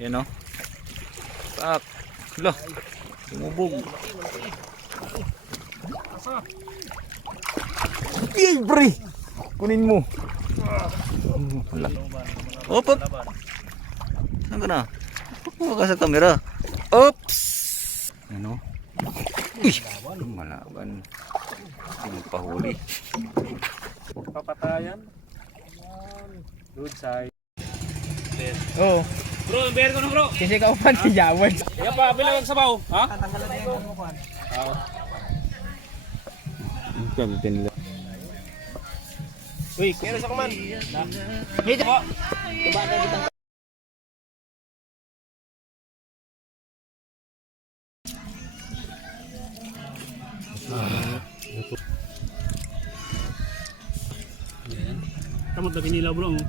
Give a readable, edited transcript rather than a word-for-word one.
Yan o. Pak. Hala. Lumubog. Yay, pre. Kunin mo. Hala. Op, op. Saan ka na? Huwag ka sa camera. Oops. Ano? Uy. Malaban. Hindi pahuli. Papatayan. Good side. Oo. Bro, bear ko na bro. Kasi kaupan si Jawad. Kaya pa, bilang ang sabaw. Ha? Tatanggalan na yung mukhaan. Oo. Uy, kaya sa kuman. Dito po. Tuba na kitang. Tamad na kinilaw bro.